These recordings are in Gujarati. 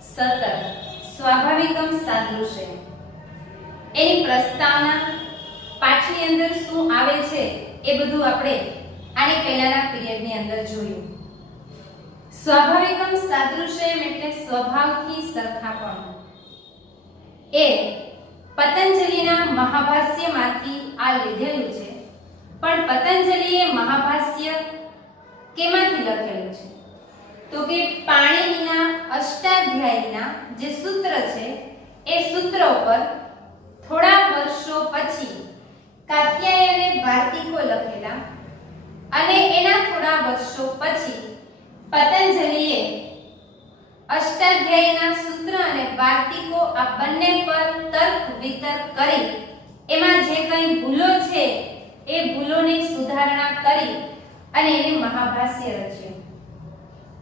17 સ્વાભાવિકમ સાદૃશ્ય એની પ્રસ્તાવના પાઠની અંદર શું આવે છે એ બધું આપણે આની પહેલાના પીરિયડની અંદર જોયું. સ્વાભાવિકમ સાદૃશ્ય એટલે સ્વભાવથી સરખાપણું. એ પતંજલિના મહાભાષ્યમાંથી આ લીધેલું છે. પણ પતંજલિએ મહાભાષ્ય કેમાંથી લખેલું છે? તો કે પાણિનીના અષ્ટાધ્યાયીના જે સૂત્ર છે એ સૂત્ર ઉપર થોડા વર્ષો પછી કાત્યાયને વાર્તિકો લખેલા અને એના થોડા વર્ષો પછી પતંજલિએ અષ્ટાધ્યાયીના સૂત્ર અને વાર્તિકો આ બંને પર તર્ક વિતર્ક કરી એમાં જે કંઈ ભૂલો છે એ ભૂલોની સુધારણા કરી અને એને મહાભાષ્ય રચ્યું.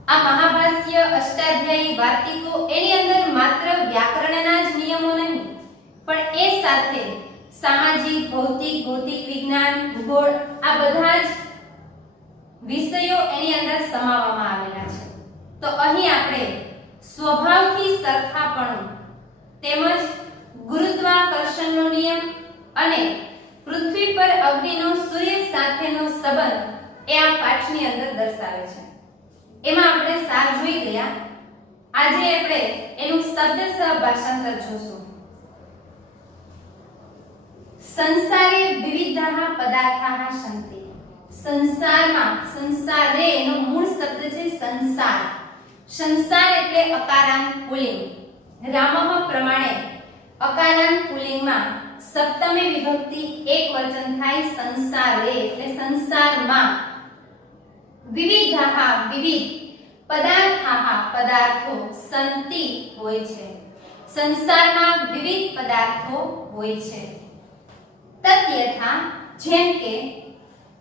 આ મહાભાષ્ય અષ્ટાધ્યાયી વાર્તિકો એની અંદર માત્ર વ્યાકરણના જ નિયમો નહીં પણ એ સાથે સામાજિક, ભૌતિક વિજ્ઞાન, ભૂગોળ આ બધા જ વિષયો એની અંદર સમાવવામાં આવેલા છે. તો અહીં આપણે સ્વભાવથી સરખાપણું તેમજ ગુરુત્વાકર્ષણનો નિયમ અને પૃથ્વી પર અગ્નિનો સૂર્ય સાથેનો સંબંધ એ આ પાઠની અંદર દર્શાવે છે. એમાં આપણે સાર જોઈ ગયા. આજે આપણે એનું શબ્દસહ ભાષાંતર જોશું. સંસારે વિવિધાઃ પદાર્થાઃ સન્તિ. સંસારમાં, સંસારે એનો મૂળ શબ્દ છે સંસાર. સંસાર એટલે અકારાંત પુલ્લિંગ. રામઃ પ્રમાણે અકારાંત પુલ્લિંગમાં સપ્તમી વિભક્તિ એકવચન થાય સંસારે એટલે સંસારમાં. વિવિધાઃ વિવિધ, પદાર્થાઃ પદાર્થો, સંતિ હોય છે. સંસારમાં વિવિધ પદાર્થો હોય છે. તત્યથા જેમ કે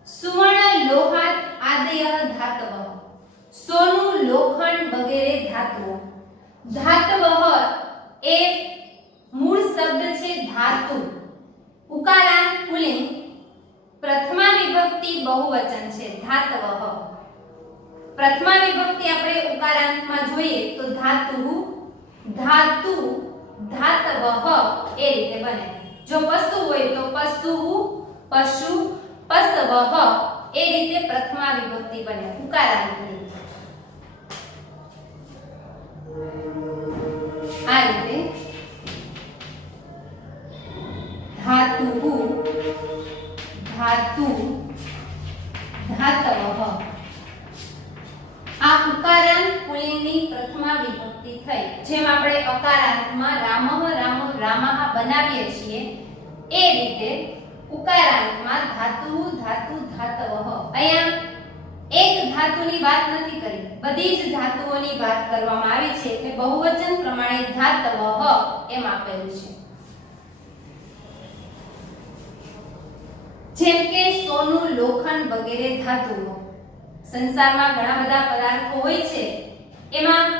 સુવર્ણ લોહાત આદય ધાતવ, સોનું, લોખંડ વગેરે ધાતુઓ. ધાતવ એ મૂળ શબ્દ છે ધાતુ. ઉકારાંત પુલ્લિંગ, પ્રથમા વિભક્તિ બહુવચન છે ધાતવ. પ્રથમા વિભક્તિ આપણે ઉકારાંતમાં જોઈએ તો ધાતુ, ધાતુ, ધાતવ એ રીતે બને. જો પશુ હોય તો પશુ, પશુ, પશવ એ રીતે પ્રથમા વિભક્તિ બને ઉકારાંતની. આ રીતે ધાતુ, ધાતુ, ધાતવ. આ ઉકારાંત પુલ્લિંગની પ્રથમા વિભક્તિ થઈ. જેમ આપણે અકારાંતમાં રામઃ, રામો, રામાઃ બનાવીએ છીએ એ રીતે ઉકારાંતમાં ધાતુ, ધાતુ, ધાતવ. અહીંયા એક ધાતુની વાત નથી કરી, બધી જ ધાતુઓની વાત કરવામાં આવી છે એટલે બહુવચન પ્રમાણે ધાતવ એમ આપેલું છે. જેમ કે સોનું, લોખંડ વગેરે ધાતુઓ. સંસારમાં ઘણા બધા પદાર્થો હોય છે. એમાં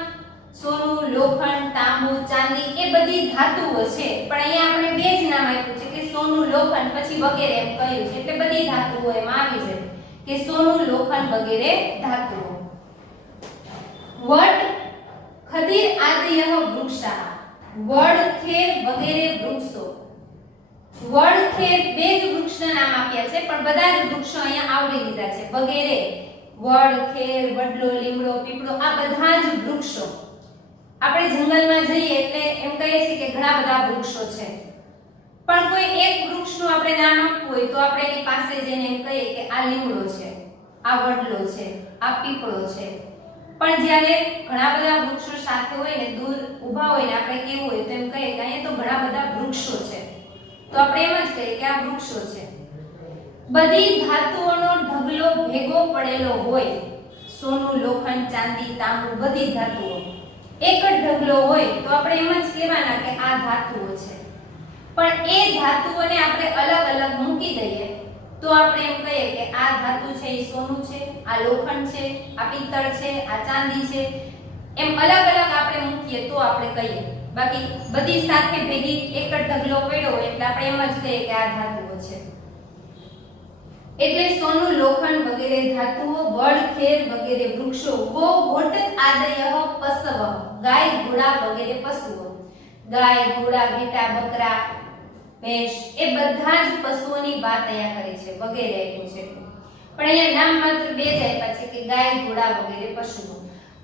સોનું, લોખંડ, તાંબુ, ચાંદી એ બધી ધાતુઓ છે. પણ અહીંયા આપણે બે જ નામ આપ્યું છે કે સોનું, લોખંડ પછી વગેરે એમ કહ્યું છે એટલે બધી ધાતુઓ એમાં આવી જાય કે સોનું, લોખંડ વગેરે ધાતુઓ. વટ, ખદીર આદયઃ વૃક્ષાઃ. વડ, ખેર વગેરે વૃક્ષો. વડ, ખેર બે જ વૃક્ષના નામ આપ્યા છે પણ બધા જ વૃક્ષો અહીંયા આવરી લીધા છે. વગેરે, વડ, ખેર, વડલો, લીમડો, પીપળો આ બધા જ વૃક્ષો. આપણે જંગલમાં જઈએ એટલે એમ કહીએ છીએ કે ઘણા બધા વૃક્ષો છે. પણ કોઈ એક વૃક્ષનું આપણે નામ આપવું હોય તો આપણે એની પાસે જઈને એમ કહીએ કે આ લીમડો છે, આ વડલો છે, આ પીપળો છે. પણ જ્યારે ઘણા બધા વૃક્ષો સાથે હોય ને દૂર ઊભા હોય ને આપણે કેવું હોય તો એમ કહીએ કે અહીંયા તો ઘણા બધા વૃક્ષો છે તો આપણે એમ જ કહીએ કે આ વૃક્ષો છે. બધી ધાતુઓનો ઢગલો ભેગો પડેલો હોય. સોનું, લોખંડ, ચાંદી, તાંબુ બધી ધાતુઓ એક જ ઢગલો હોય તો આપણે એમ જ કહેવાના કે આ ધાતુઓ છે. પણ એ ધાતુઓને આપણે અલગ અલગ મૂકી દઈએ તો આપણે એમ કહીએ કે આ ધાતુ છે એ સોનું છે, આ લોખંડ છે, આ પિત્તળ છે, આ ચાંદી છે. એમ અલગ અલગ આપણે મૂકીએ તો આપણે કહીએ. બાકી બધી સાથે ભેગી એક જ ઢગલો પડ્યો હોય એટલે આપણે એમ જ કહીએ કે આ ધાતુઓ છે. એટલે સોનું, લોખંડ વગેરે ધાતુઓ, વડ, ખેર વગેરે વૃક્ષો. ગો, ઘોટ આદયઃ પશવ. ગાય, ઘોડા ઘોડા વગેરે પશુઓ. ગાય, ઘોડા, ઘેટા, બકરા, ભેંસ એ બધા જ પશુઓની વાત અહીંયા કરી છે, વગેરે આપ્યું છે. પણ અહીંયા નામ માત્ર બે જ આપ્યા છે કે ગાય, ઘોડા વગેરે પશુઓ.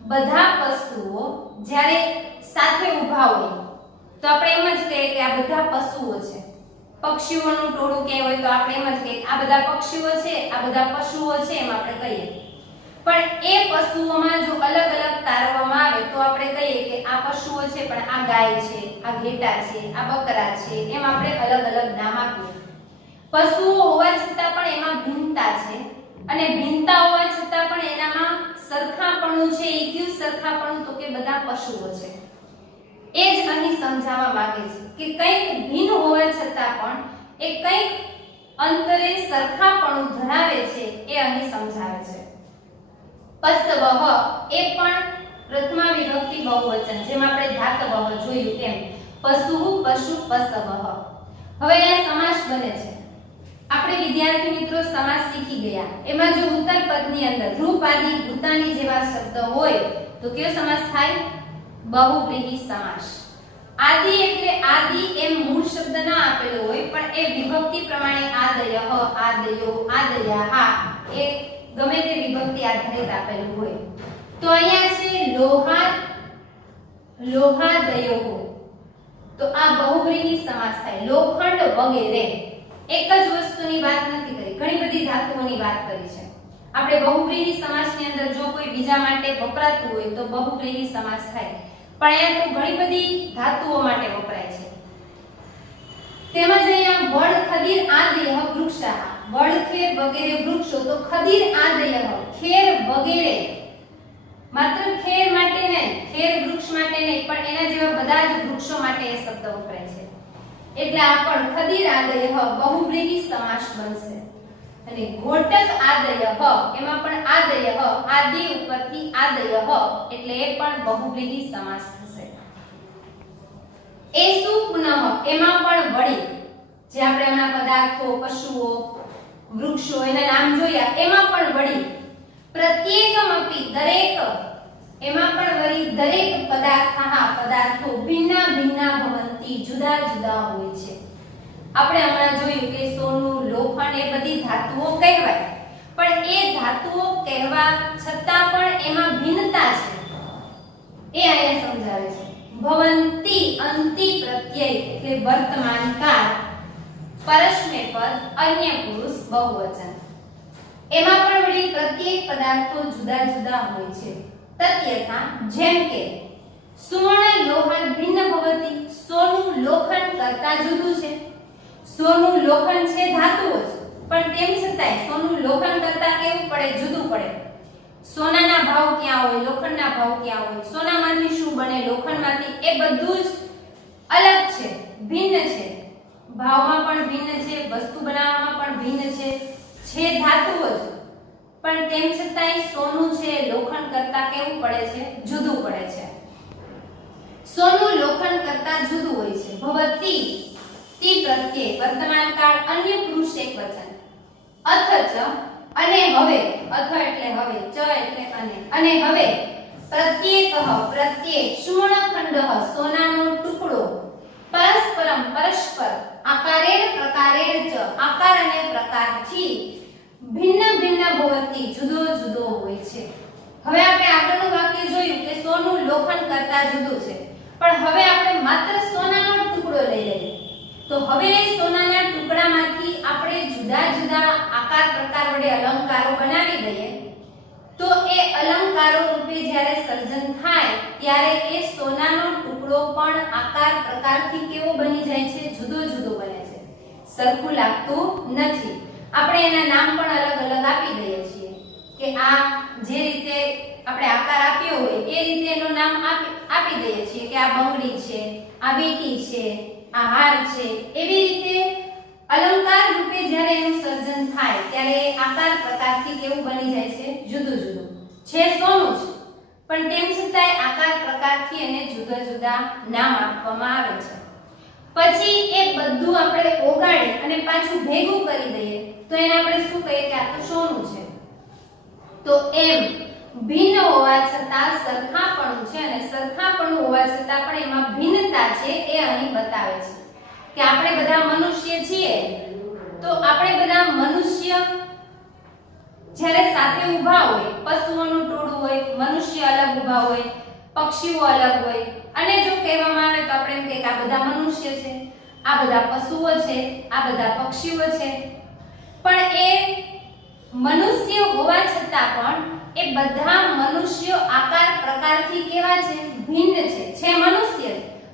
બધા પશુઓ જ્યારે સાથે ઊભા હોય તો આપણે એમ જ કહીએ કે આ બધા પશુઓ છે. પક્ષીઓનું ટોળું ક્યાંય હોય તો આપણે એમ જ કહીએ આ બધા પક્ષીઓ છે, આ બધા પશુઓ છે, એમ આપણે કહીએ. પણ એ પશુઓમાં જો અલગ અલગ તારવવામાં આવે તો આપણે કહીએ કે આ પશુઓ છે પણ આ ગાય છે, આ ઘેટા છે, આ બકરા છે, એમ આપણે અલગ અલગ નામ આપીએ. પશુઓ હોવા છતાં પણ એમાં ભિન્નતા છે અને ભિન્નતા હોવા છતાં પણ એનામાં સરખાપણું છે. એ કયું સરખાપણું? તો કે બધા પશુઓ છે. એ જ અહીં સમજાવવા માંગે છે કે કંઈક ભિન્ન હોવા છતાં પણ એ કંઈક અંતરે સરખાપણું ધરાવે છે, એ અહીં સમજાવે છે. પસવઃ એ પણ પ્રથમા વિભક્તિ બહુવચન, જેમ આપણે ધાતવઃ જોયું તેમ પશુ, પશુ, પસવઃ. હવે અહીંયા સમાસ બને છે. આપણે વિદ્યાર્થી મિત્રો સમાસ શીખી ગયા. એમાં જો ઉત્તર પદની અંદર રૂપ, આદિ, ભૂતાની જેવા શબ્દ હોય તો કયો સમાસ થાય? બહુવ્રીહી સમાસ. આદિ એટલે આદિ એમ મૂળ શબ્દ ના આપેલો હોય પણ એ વિભક્તિ પ્રમાણે આદયઃ, આદયો, આદયાઃ એ ગમે તે વિભક્તિ આધારિત આપેલું હોય. તો અહીંયા છે લોહા, લોહાદયોઃ, તો આ બહુવ્રીહી સમાસ થાય. લોખંડ વગેરે એક જ વસ્તુની વાત નથી કરી, ઘણી બધી ધાતુઓની વાત કરી છે. આપણે બહુવ્રીહી સમાસની અંદર જો કોઈ બીજા માટે વપરાતું હોય તો બહુવ્રીહી સમાસ થાય. પણ અહીંયા તો ઘણી બધી ધાતુઓ માટે વપરાય છે. તેમજ અહીંયા વડ, ખદીર, આદયઃ વૃક્ષાઃ, વડ, ખેર વગેરે વૃક્ષો. તો ખદીર, આદયઃ, ખેર વગેરે, માત્ર ખેર માટે નહીં, ખેર વૃક્ષ માટે નહીં, પણ એના જેવા બધા જ વૃક્ષો માટે એ શબ્દ વપરાય છે. એટલે આ પણ ખદીર, આદયઃ બહુવ્રીહી સમાસ બનશે. અને ઘોટક, આદયઃ, એમાં પણ આદયઃ, આદિ ઉપરથી આદયઃ એટલે એ પણ બહુવ્રીહી સમાસ થશે. એસુ પુનઃ, એમાં પણ વળી, જે આપણે હમણાં પદાર્થો, પશુઓ, વૃક્ષો એના નામ જોયા, એમાં પણ વળી પ્રત્યેકમપી, દરેક, એમાં પણ વળી દરેક પદાર્થો ભિન્ના ભિન્ના ભવંતિ, જુદા જુદા હોય છે. આપણે હમણાં જોયું કે સોનું, લોખંડ એ બધી ધાતુઓ કહેવાય, પણ એ ધાતુઓ કહેવા છતાં પણ એમાં ભિન્નતા છે, એ અહીંયા સમજાવે છે. ભવંતિ અંતિ પ્રત્યય એટલે વર્તમાન કાળ, પરસ્મૈ પદ, અન્ય પુરુષ બહુવચન. એમાં પણ વળી પ્રત્યેક પદાર્થો જુદા જુદા હોય છે. તત્યથા, જેમ કે સુવર્ણ લોહન ભિન્ન ભવતિ, સોનું લોખંડ કરતા જુદું છે. સોનું લોખંડ છે ધાતુઓ છે, પણ તેમ છતાંય સોનું લોખંડ કરતા કેવું પડે? જુદું પડે. સોનાના ભાવ ક્યાં હોય, લોખંડના ભાવ ક્યાં હોય, સોનામાંથી શું બને, લોખંડમાંથી, એ બધું જ અલગ છે, ભિન્ન છે. ભાવમાં પણ ભિન્ન છે, વસ્તુ બનાવવામાં પણ ભિન્ન છે ધાતુઓ જ, પણ તેમ છતાંય સોનું છે લોખંડ કરતા કેવું પડે છે? જુદું પડે છે. સોનું લોખંડ કરતા જુદું હોય છે. ભવતી તી પ્રત્યય વર્તમાન કાળ, અન્ય પુરુષ એક વચન. અથચ અને હવે, અથ એટલે હવે, ચ એટલે અને હવે પ્રત્યેક, પ્રત્યેક, સુવર્ણખંડઃ સોનાનો ટુકડો, પરસ્પરમ પરસ્પર, આકારેણ પ્રકારેણ ચ આકાર અને પ્રકારથી, ભિન્ન ભિન્ન ભવતી જુદો જુદો હોય છે. હવે આપણે આગળનું વાક્ય જોયું કે સોનું લોખંડ કરતા જુદું છે, પણ હવે આપણે માત્ર સોનાનો ટુકડો લઈ લઈએ તો હવે સોનાના ટુકડામાંથી આપણે જુદા જુદા આકાર પ્રકાર વડે અલંકારો બનાવી દઈએ તો એ અલંકારો રૂપે જ્યારે સર્જન થાય ત્યારે એ સોનાનો ટુકડો પણ આકાર પ્રકારથી કેવો બની જાય છે? જુદો જુદો બને છે, સરખું લાગતું નથી. આપણે એના નામ પણ અલગ અલગ આપી દઈએ છીએ કે આ જે રીતે આપણે આકાર આપ્યો હોય એ રીતે એનું નામ આપી દઈએ છીએ કે આ બંગડી છે, આ વીંટી છે, આ હાર છે. એવી રીતે અલંકાર રૂપે જ્યારે એનું સર્જન થાય ત્યારે આકાર પ્રકારથી કેવું બની જાય છે? જુદું જુદું છે. સોનું છે પણ તેમ છતાંય આકાર પ્રકારથી એને જુદા જુદા નામ આપવામાં આવે છે. પછી એ બધું આપણે ઓગાળી અને પાછું ભેગું કરી દઈએ તો એને આપણે શું કહીએ કે આ તો સોનું છે. તો એમ ભિન્ન હોવા છતાં સરખાપણું છે અને સરખાપણું હોવા છતાં પણ એમાં ભિન્નતા છે એ અહીં બતાવે છે કે આપણે બધા મનુષ્ય છીએ તો આપણે બધા મનુષ્ય જ્યારે સાથે ઊભા હોય, પશુઓનું ટોળું હોય, મનુષ્ય અલગ ઊભા હોય, પક્ષીઓ અલગ હોય અને જો કહેવામાં આવે તો આપણે એમ કહીએ કે આ બધા મનુષ્ય છે, આ બધા પશુઓ છે, આ બધા પક્ષીઓ છે, પણ એ મનુષ્ય હોવા છતાં પણ એ બધા મનુષ્યો આકાર પ્રકારથી કેવા છે? ભિન્ન છે મનુષ્ય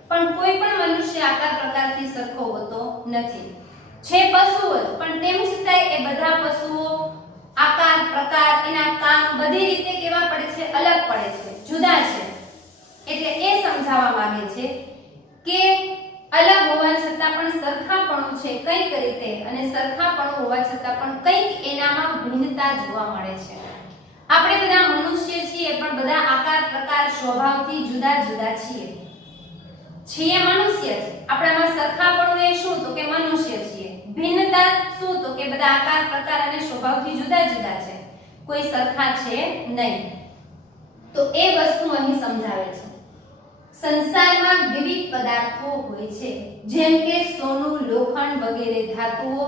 પણ કોઈ પણ મનુષ્ય આકાર પ્રકારથી સરખો હોતો નથી. છે પશુઓ પણ તેમ છતાં એ બધા પશુઓ આકાર પ્રકાર એના કામ બધી રીતે કેવા પડે છે? અલગ પડે છે, જુદા છે. એટલે એ સમજાવવા માંગે છે કે અલગ હોવા છતાં પણ સરખાપણું છે કઈક રીતે અને સરખાપણું હોવા છતાં પણ કઈક એનામાં ભિન્નતા જોવા મળે છે. આપણે બધા મનુષ્ય છીએ પણ બધા આકાર પ્રકાર સ્વભાવથી જુદા જુદા છીએ. મનુષ્ય છે, આપણામાં સરખાપણું એ શું? તો કે મનુષ્ય છીએ. ભિન્નતા શું? તો કે બધા આકાર પ્રકાર અને સ્વભાવથી જુદા જુદા છે, કોઈ સરખા છે નહીં. તો એ વસ્તુ અહીં સમજાવે છે. સંસારમાં વિવિધ પદાર્થો હોય છે જેમ કે સોનું, લોખંડ વગેરે ધાતુઓ,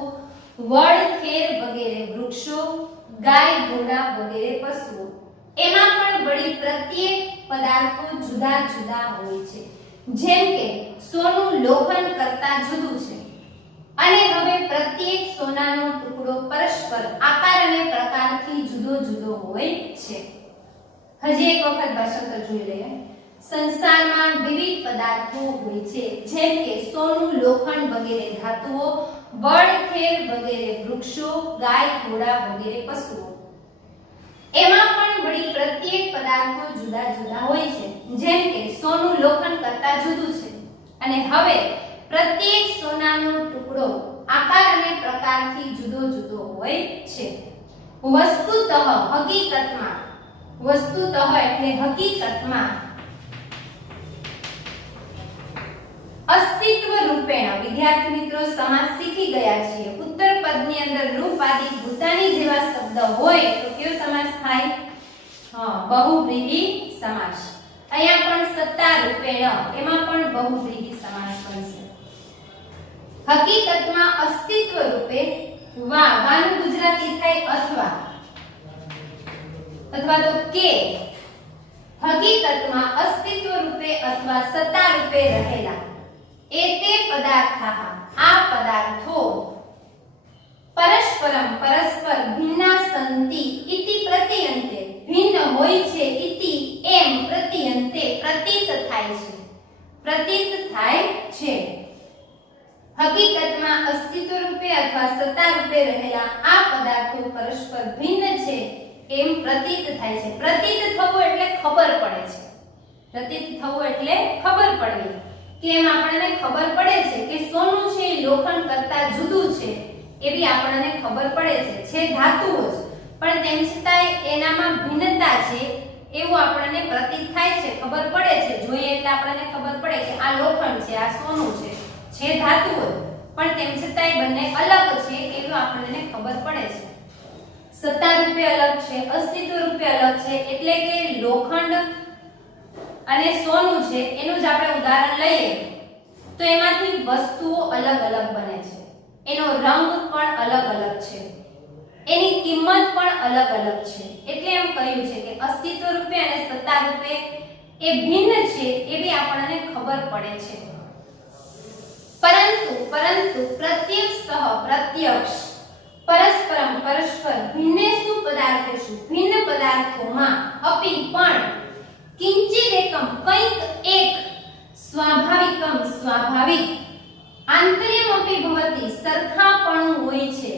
વડ, ખેર વગેરે વૃક્ષો, ગાય, ઘોડા વગેરે પશુઓ. એમાં પણ વળી પ્રત્યેક પદાર્થો જુદા જુદા હોય છે. જેમ કે સોનું લોખંડ કરતાં જુદું છે અને હવે પ્રત્યેક સોનાનો ટુકડો પરસ્પર આકાર અને પ્રકારથી જુદો જુદો હોય છે. હજી એક વખત ભાષાંતર જોઈ લઈએ. સંસારમાં વિવિધ પદાર્થો હોય છે જેમ કે સોનું, લોખંડ વગેરે ધાતુઓ, વડ, ખેર વગેરે વૃક્ષો, ગાય, ઘોડા વગેરે પશુઓ. એમાં પણ વળી પ્રત્યેક પદાર્થો જુદા જુદા હોય છે. જેમ કે સોનું લોખંડ કરતાં જુદું છે અને હવે પ્રત્યેક સોનાનો ટુકડો આકાર અને પ્રકારથી જુદો જુદો હોય છે. વસ્તુતઃ એટલે હકીકતમાં અસ્તિત્વ રૂપેણ. વિદ્યાર્થી મિત્રો સમાસ શીખી ગયા છીએ. ઉત્તર પદની અંદર રૂપ આદિ ભૂતાની જેવા શબ્દ હોય તો કયો સમાસ થાય? બહુવ્રીહી સમાસ. અહીંયા પણ સત્તા રૂપેણ એમાં પણ બહુવ્રીહી સમાસ બનશે. હકીકતમાં અસ્તિત્વ રૂપે વાનું ગુજરાતી થાય અથવા તો કે. હકીકતમાં અસ્તિત્વ રૂપે અથવા સત્તા રૂપે રહેલા એતે પદાર્થાઃ આ પદાર્થો પરસ્પર ભિન્ના સંતિ ઇતિ પ્રતિયંતે ભિન્ન હોય છે ઇતિ એમ પ્રતિયંતે પ્રતીત થાય છે. હકીકતમાં અસ્તિત્વ રૂપે અથવા સત્તા રૂપે રહેલા આ પદાર્થો પરસ્પર ભિન્ન છે એમ પ્રતીત થાય છે. પ્રતીત થવું એટલે ખબર પડે છે. પ્રતીત થવું એટલે ખબર પડવી. કેમ આપણને ખબર પડે છે કે સોનું છે લોખંડ કરતાં જુદું છે એવી આપણને ખબર પડે છે ધાતુઓ જ પણ તેમ છતાંય એનામાં ભિન્નતા છે એવું આપણને પ્રતીત થાય છે, ખબર પડે છે. જોઈએ એટલે આપણને ખબર પડે કે આ લોખંડ છે, આ સોનું છે ધાતુઓ પણ તેમ છતાંય બંને અલગ છે એવું આપણને ખબર પડે છે. સત્તા રૂપે અલગ છે, અસ્તિત્વ રૂપે અલગ છે એટલે કે લોખંડ અને સોનું છે એનું જ આપણે ઉદાહરણ લઈએ તો એમાંથી વસ્તુઓ અલગ અલગ બને છે. એનો રંગ પણ અલગ અલગ છે, એની કિંમત પણ અલગ અલગ છે. એટલે એમ કહ્યું છે કે અસ્તિત્વ રૂપે અને સત્તા રૂપે એ ભિન્ન છે એવી આપણને ખબર પડે છે. પરંતુ પ્રત્યક્ષ પરસ્પર ભિન્નેષુ પદાર્થેષુ ભિન્ન પદાર્થોમાં અપી પણ કિંચિદેકમ કંઈક એક સ્વાભાવિક આંતર્યમપી ભવતી સરખાપણું હોય છે.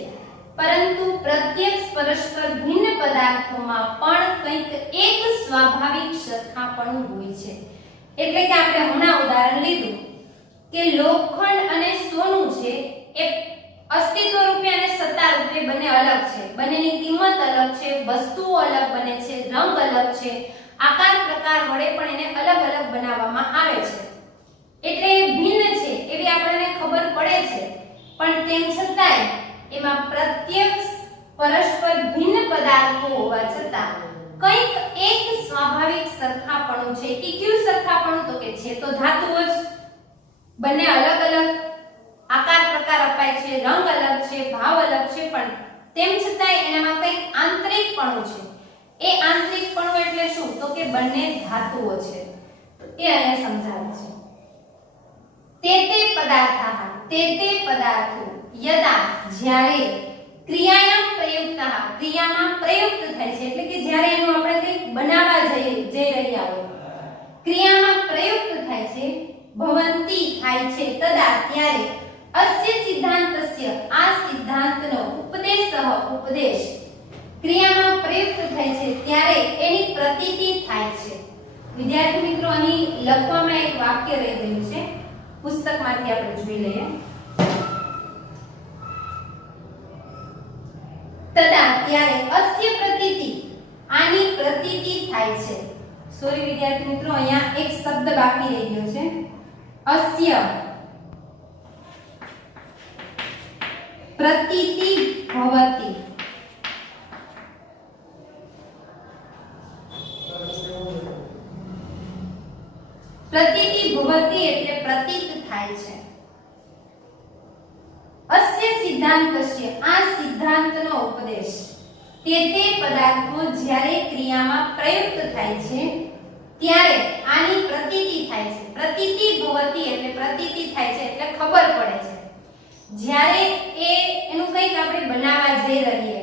પરંતુ પ્રત્યક્ષ પરસ્પર ભિન્ન પદાર્થોમાં પણ કંઈક એક સ્વાભાવિક સરખાપણું હોય છે. એટલે કે આપણે હમણાં ઉદાહરણ લીધું કે લોખંડ અને સોનું છે એ અસ્તિત્વ રૂપે અને સત્તા રૂપે બંને અલગ છે. બંનેની કિંમત અલગ છે, વસ્તુઓ અલગ બને છે, રંગ અલગ છે, આકાર પ્રકાર વડે પણ એને અલગ અલગ બનાવવામાં આવે છે. એટલે એ ભિન્ન છે એવી આપણને ખબર પડે છે પણ તેમ છતાંય એમાં પ્રત્યક્ષ પરસ્પર ભિન્ન પદાર્થો હોવા છતાં કંઈક સ્વાભાવિક સરખાપણું છે કે કયું સરખાપણું તો કે છે તો ધાતુઓ જ બંને અલગ અલગ આકાર પ્રકાર અપાય છે રંગ અલગ છે ભાવ અલગ છે પણ તેમ છતાં એનામાં કંઈક આંતરિકપણું છે એ આંતરિકપણું એટલે શું તો કે બંને ધાતુઓ છે એ અહીંયા સમજાવે છે તે પદાર્થો યદા જ્યારે ક્રિયામાં પ્રયુક્ત થાય છે એટલે કે જ્યારે એનું આપણે કંઈક બનાવવા જઈ રહ્યા હોય ક્રિયામાં પ્રયુક્ત થાય છે ભવંતી થાય છે તદા ત્યારે અસ્ય સિદ્ધાંતસ્ય આ સિદ્ધાંતનો ઉપદેશ ક્રિયામાં પ્રયુક્ત થાય છે ત્યારે એની પ્રતીતિ થાય છે વિદ્યાર્થી મિત્રો અહીં લખવામાં એક વાક્ય રહી ગયું છે પુસ્તકમાંથી આપણે જોઈ લઈએ તદા ત્યારે અસ્ય પ્રતીતિ આની પ્રતીતિ થાય છે સોરી વિદ્યાર્થી મિત્રો અહીંયા એક શબ્દ બાકી રહી ગયો છે અસ્ય પ્રતીતિ ભવતી પ્રતીતિ ભવતી એટલે પ્રતીત થાય છે અસ્ય સિદ્ધાંતસ્ય આ સિદ્ધાંતનો ઉપદેશ તે પદાર્થો જ્યારે ક્રિયામાં પ્રયુક્ત થાય છે ત્યારે આની પ્રતીતિ થાય છે પ્રતીતિ ભવતી એટલે પ્રતીતિ થાય છે એટલે ખબર પડે છે જ્યારે એનું કંઈક આપણે બનાવવા જઈ રહીએ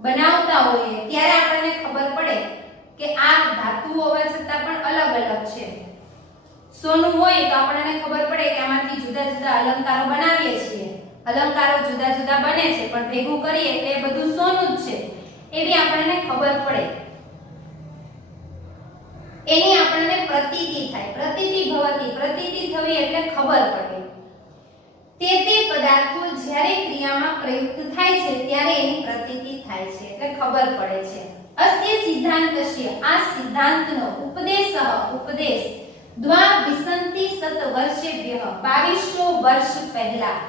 બનાવતા હોઈએ ત્યારે આપણને ખબર પડે કે આ ધાતુઓ હોવા છતાં પણ અલગ અલગ છે સોનું હોય તો આપણને ખબર પડે કે આમાંથી જુદા જુદા અલંકારો બનાવીએ છીએ અલંકારો જુદા જુદા બને છે પણ ભેગું કરીએ એટલે એ બધું સોનું જ છે એવી આપણને ખબર પડે એની આપણને પ્રતીતિ થાય પ્રતીતિ ભવતી પ્રતીતિ થવી એટલે ખબર પડે તે પદાર્થો જ્યારે ક્રિયામાં પ્રયુક્ત થાય છે ત્યારે એની પ્રતીતિ થાય છે એટલે ખબર પડે છે અસ્ય સિદ્ધાંતસ્ય આ સિદ્ધાંતનો ઉપદેશ દ્વાવિસંતિ સત વર્ષેભ્ય 2200 વર્ષ પહેલા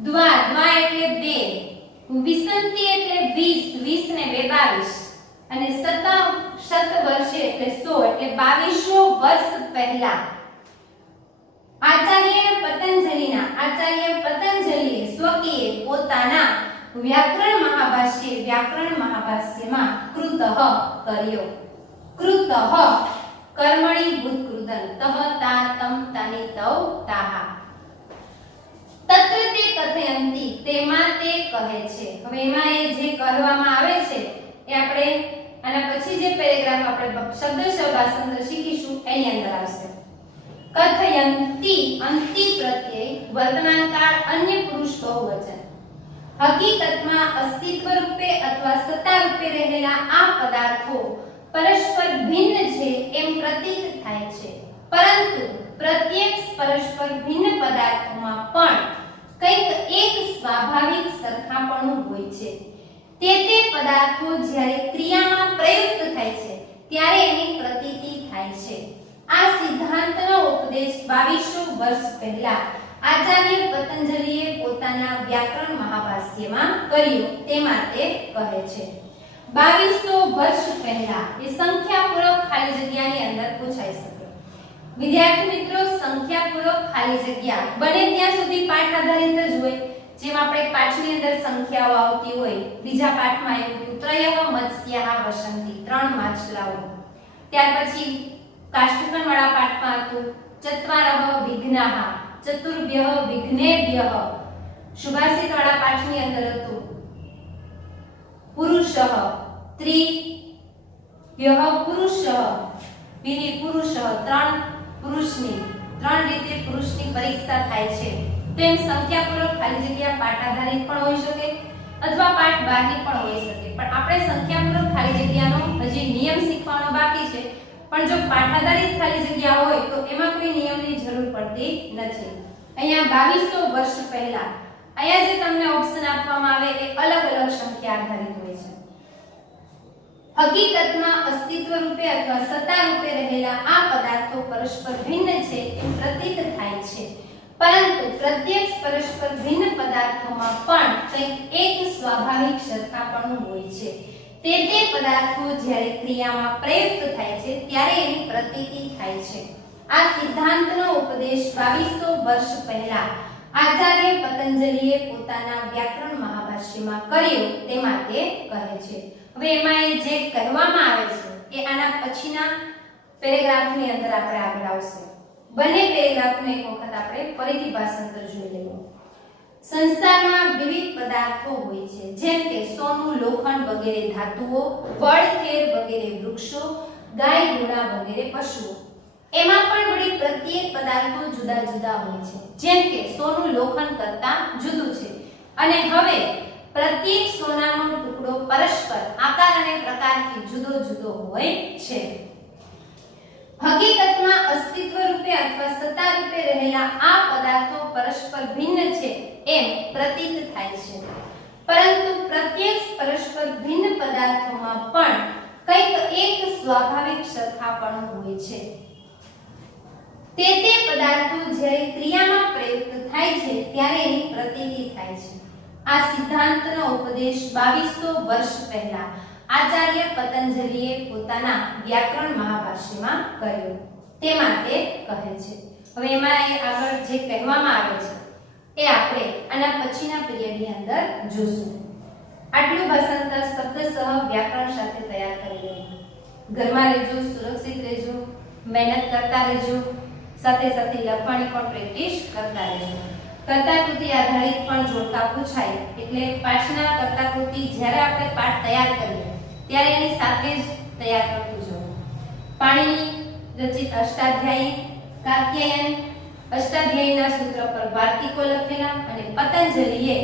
દ્વા એટલે બે વિસંતિ એટલે 20 20 ને 22 અને શત વર્ષે એટલે 100 એટલે 2200 વર્ષ પહેલા આચાર્ય પતંજલિએ સ્વકીય પોતાના વ્યાકરણ મહાભાષ્યમાં કૃતઃ કર્યો કૃતઃ કર્મણિ ભૂત કૃદન તહ તા તમ તાની તૌ તાહા તત્ર તે કથયંતી તેમાં તે કહે છે હવે એમાં એ જે કહેવામાં આવે છે એ આપણે આના પછી જે પેરેગ્રાફ આપણે શબ્દ ભાષાંતર શીખીશું એની અંદર આવશે કથયંતી અંતિ પ્રત્યય વર્તમાન કાળ અન્ય પુરુષ બહુવચન હકીકતમાં અસ્તિત્વ રૂપે અથવા સત્તા રૂપે રહેલા આ પદાર્થો પરસ્પર ભિન્ન છે એમ પ્રતીત થાય છે પરંતુ પ્રત્યેક પરસ્પર ભિન્ન પદાર્થોમાં પણ કંઈક એક સ્વાભાવિક સરખાપણું હોય છે તે પદાર્થો જ્યારે ક્રિયામાં પ્રયુક્ત થાય છે ત્યારે એની પ્રતીતિ થાય છે આ સિદ્ધાંતનો ઉપદેશ 2200 વર્ષ પહેલા આચાર્ય પતંજલિએ પોતાના વ્યાકરણ મહાભાષ્યમાં કર્યો તેમાં તે કહે છે 2200 વર્ષ પહેલા એ સંખ્યાપૂર્વક ખાલી જગ્યાની અંદર પૂછાઈ શકે વિદ્યાર્થી મિત્રો સંખ્યાપૂર્વક ખાલી જગ્યા બને ત્યાં સુધી પાઠ આધારિત જ હોય જેમ આપણે પાઠની અંદર સંખ્યાઓ આવતી હોય બીજા પાઠમાં આવ્યું ત્રયઃ મત્સ્યાઃ વસંતિ 3 માછલાઓ ત્યાર પછી કાષ્ટકન વાળા પાઠમાં હતું ચત્વારઃ વિઘ્નાઃ ચતુર્ભ્યઃ વિઘ્નેભ્યઃ સુભાષિત વાળા પાઠની અંદર હતું પુરુષઃ ત્રિભ્યઃ પુરુષઃ વિહિ પુરુષઃ 3 પુરુષની 3 રીતે પુરુષની પરીક્ષા થાય છે તેમ સંખ્યાપૂર્વક ખાલી જગ્યા પાઠ આધારિત પણ હોઈ શકે અથવા પાઠ બહારની પણ હોઈ શકે પણ આપણે સંખ્યાપૂર્વક ખાલી જગ્યાનો હજી નિયમ શીખવાનો બાકી છે પણ જો પાઠ આધારિત ખાલી જગ્યા હોય તો એમાં કોઈ નિયમની જરૂર પડતી નથી અહીંયા 2200 વર્ષ પહેલા અહીંયા જે તમને ઓપ્શન આપવામાં આવે એ અલગ અલગ સંખ્યા આધારિત હોય છે હકીકતમાં અસ્તિત્વ રૂપે અથવા સત્તા રૂપે રહેલા આ પદાર્થો પરસ્પર ભિન્ન છે એમ પ્રતીત થાય છે પરંતુ પ્રત્યેક પરસ્પર ભિન્ન પદાર્થોમાં પણ કંઈક એક સ્વાભાવિક સરખાપણું હોય છે તે પદાર્થો જ્યારે ક્રિયામાં પ્રયુક્ત થાય છે ત્યારે એની પ્રતીતિ થાય છે. આ સિદ્ધાંતનો ઉપદેશ 2200 વર્ષ પહેલા આચાર્ય પતંજલિએ પોતાના વ્યાકરણ મહાભાષ્યમાં કર્યો તેમાં તે કહે છે. હવે એમાં એ જે કહેવામાં આવે છે એ આના પછીના પેરેગ્રાફની અંદર આપણે આગળ આવશે. બંને પેરેગ્રાફનો એક વખત આપણે ફરીથી ભાષાંતર જોઈ લઈએ. સંસારમાં વિવિધ પદાર્થો હોય છે, જેમ કે સોનું, લોખંડ વગેરે ધાતુઓ, વડ, ખેર વગેરે વૃક્ષો, ગાય, ઘોડા વગેરે પશુઓ. એમાં પણ વળી પ્રત્યેક પદાર્થો જુદા જુદા હોય છે, જેમ કે સોનું લોખંડ કરતાં જુદું છે. અને હવે પ્રત્યેક સોનાનો ટુકડો પરસ્પર આકાર અને પ્રકારથી જુદો જુદો હોય છે. હકીકતમાં અસ્તિત્વ રૂપે અથવા સત્તા રૂપે રહેલા આ પદાર્થો પરસ્પર ભિન્ન છે એમ પ્રતીત થાય છે, પરંતુ પ્રત્યેક પરસ્પર ભિન્ન પદાર્થોમાં પણ કંઈક એક સ્વાભાવિક સરખાપણું હોય છે. તે પદાર્થો જ્યારે ક્રિયામાં પ્રયુક્ત થાય છે ત્યારે એની પ્રતીતિ થાય છે. આ સિદ્ધાંતનો ઉપદેશ 2200 વર્ષ પહેલા આચાર્ય પતંજલિએ પોતાના વ્યાકરણ મહાભાષ્યમાં કર્યો તેમાં તે કહે છે. હવે એમાં એ આગળ જે કહેવામાં આવે છે એ આપણે આના પછીના પીરિયડની અંદર જોશું. આટલું ભાષાંતર શબ્દસહ વ્યાકરણ સાથે તૈયાર કરી લેવું. ઘરમાં રહેજો, સુરક્ષિત રહેજો, મહેનત કરતા રહેજો, સાથે સાથે લખવાની પણ પ્રેક્ટિસ કરતા રહેજો. કર્તાકૃતિ આધારિત પણ જોડકા પૂછાય એટલે પાઠના કર્તાકૃતિ જ્યારે આપણે પાઠ તૈયાર કરીએ ત્યારે એની સાથે જ તૈયાર કરતું જવું. પાણીની રચિત અષ્ટાધ્યાયી, કાત્યાયન, અષ્ટાધ્યાયીના સૂત્ર પર વાર્તિકો લખેલા અને પતંજલિએ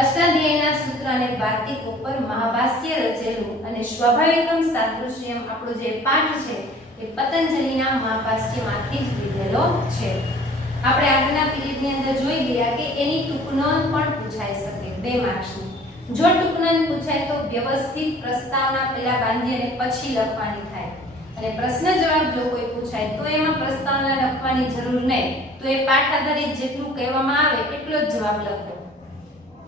અષ્ટાધ્યાયીના સૂત્ર અને વાર્તિકો પર મહાભાષ્ય રચેલું અને સ્વાભાવિકમ સાદૃશ્યમ આપણો જે પાઠ છે એ પતંજલિના મહાભાષ્યમાંથી જ લીધેલો છે. આપણે આગળના પીરિયડની અંદર જોઈ ગયા કે એની ટૂંકનોંધ પણ પૂછાઈ શકે 2 માર્ક્સની. જો ટૂંકનોંધ પૂછાય તો વ્યવસ્થિત પ્રસ્તાવના પહેલા બાંધી અને પછી લખવાની થાય, અને પ્રશ્ન જવાબ જો કોઈ પૂછાય તો એમાં પ્રસ્તાવના લખવાની જરૂર નહીં, તો એ પાઠ આધારિત જેટલું કહેવામાં આવે એટલો જ જવાબ લખો.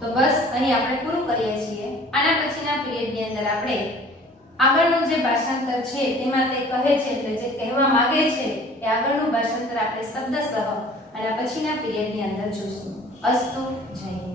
તો બસ અહીં આપણે પૂરું કરીએ છીએ. આના પછીના પીરિયડની અંદર આપણે આગળનું જે ભાષાંતર છે તેમાં તે કહે છે એટલે જે કહેવા માંગે છે એ આગળનું ભાષાંતર આપણે શબ્દસહ આના પછીના પીરિયડની અંદર જોશું. અસ્તુ, જય હિન્દ.